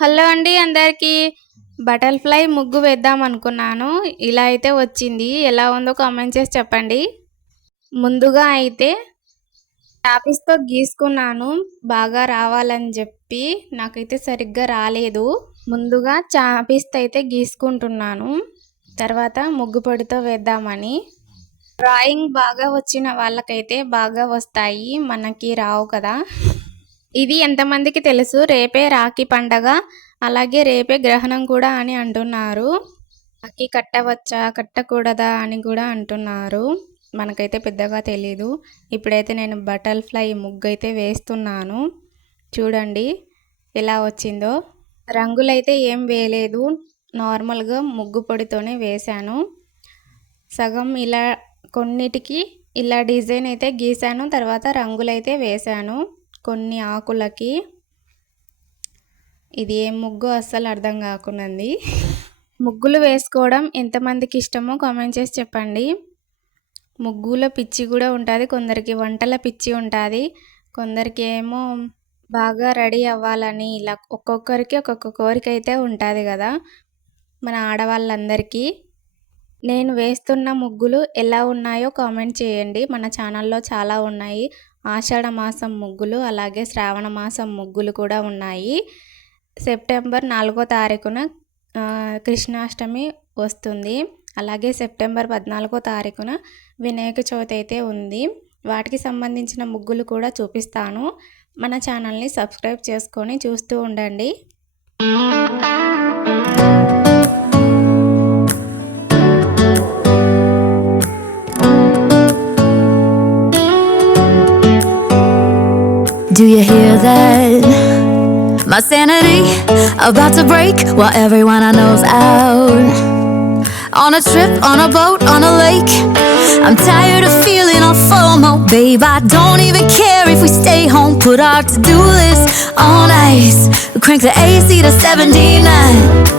Hello అండి అందరికీ. Butterfly ముగ్గు వేద్దాం అనుకున్నాను. ఇలా అయితే వచ్చింది. ఎలా ఉందో కామెంట్ చేసి చెప్పండి. ముందుగా అయితే టాపిస్‌తో గీసుకున్నాను. బాగా రావాలని చెప్పి. నాకైతే సరిగ్గా రాలేదు. ముందుగా చాపిస్తో అయితే గీసుకుంటున్నాను. తర్వాత ముగ్గు పొడితో వేద్దామని. డ్రాయింగ్ బాగా వచ్చిన వాళ్ళకైతే బాగా వస్తాయి. మనకి రావు కదా! ఇది ఎంతమందికి తెలుసు? రేపే రాఖీ పండగ. అలాగే రేపే గ్రహణం కూడా అని అంటున్నారు. రాఖీ కట్టవచ్చా? కట్టకూడదా? అని కూడా అంటున్నారు. మనకైతే పెద్దగా తెలీదు. ఇప్పుడైతే నేను బటర్‌ఫ్లై ముగ్గైతే వేస్తున్నాను. చూడండి ఎలా వచ్చిందో. రంగులైతే ఏం వేయలేదు. నార్మల్‌గా ముగ్గు పొడితోనే వేశాను. సగం ఇలా కొన్నిటికి ఇలా డిజైన్ అయితే గీశాను. తర్వాత రంగులైతే వేశాను కొన్ని ఆకులకి. ఇది ఏం ముగ్గు అస్సలు అర్థం కాకున్నది. ముగ్గులు వేసుకోవడం ఎంతమందికి ఇష్టమో కామెంట్ చేసి చెప్పండి. ముగ్గుల పిచ్చి కూడా ఉంటుంది. కొందరికి వంటల పిచ్చి ఉంటుంది. కొందరికి ఏమో బాగా రెడీ అవ్వాలని ఇలా ఒక్కొక్కరికి ఒక్కొక్క కోరిక అయితే ఉంటుంది కదా మన ఆడవాళ్ళందరికీ. నేను వేస్తున్న ముగ్గులు ఎలా ఉన్నాయో కామెంట్ చేయండి. మన ఛానల్లో చాలా ఉన్నాయి. ఆషాఢ మాసం ముగ్గులు, అలాగే శ్రావణ మాసం ముగ్గులు కూడా ఉన్నాయి. సెప్టెంబర్ 4వ తారీఖున కృష్ణాష్టమి వస్తుంది. అలాగే సెప్టెంబర్ 14వ తారీఖున వినాయక చవితి అయితే ఉంది. వాటికి సంబంధించిన ముగ్గులు కూడా చూపిస్తాను. మన ఛానల్ని సబ్స్క్రైబ్ చేసుకొని చూస్తూ ఉండండి. Do you hear that? My sanity about to break while everyone I know's out. On a trip, on a boat, on a lake. I'm tired of feeling all FOMO. Babe, I don't even care if we stay home. Put our to-do list on ice. Crank the AC to 79.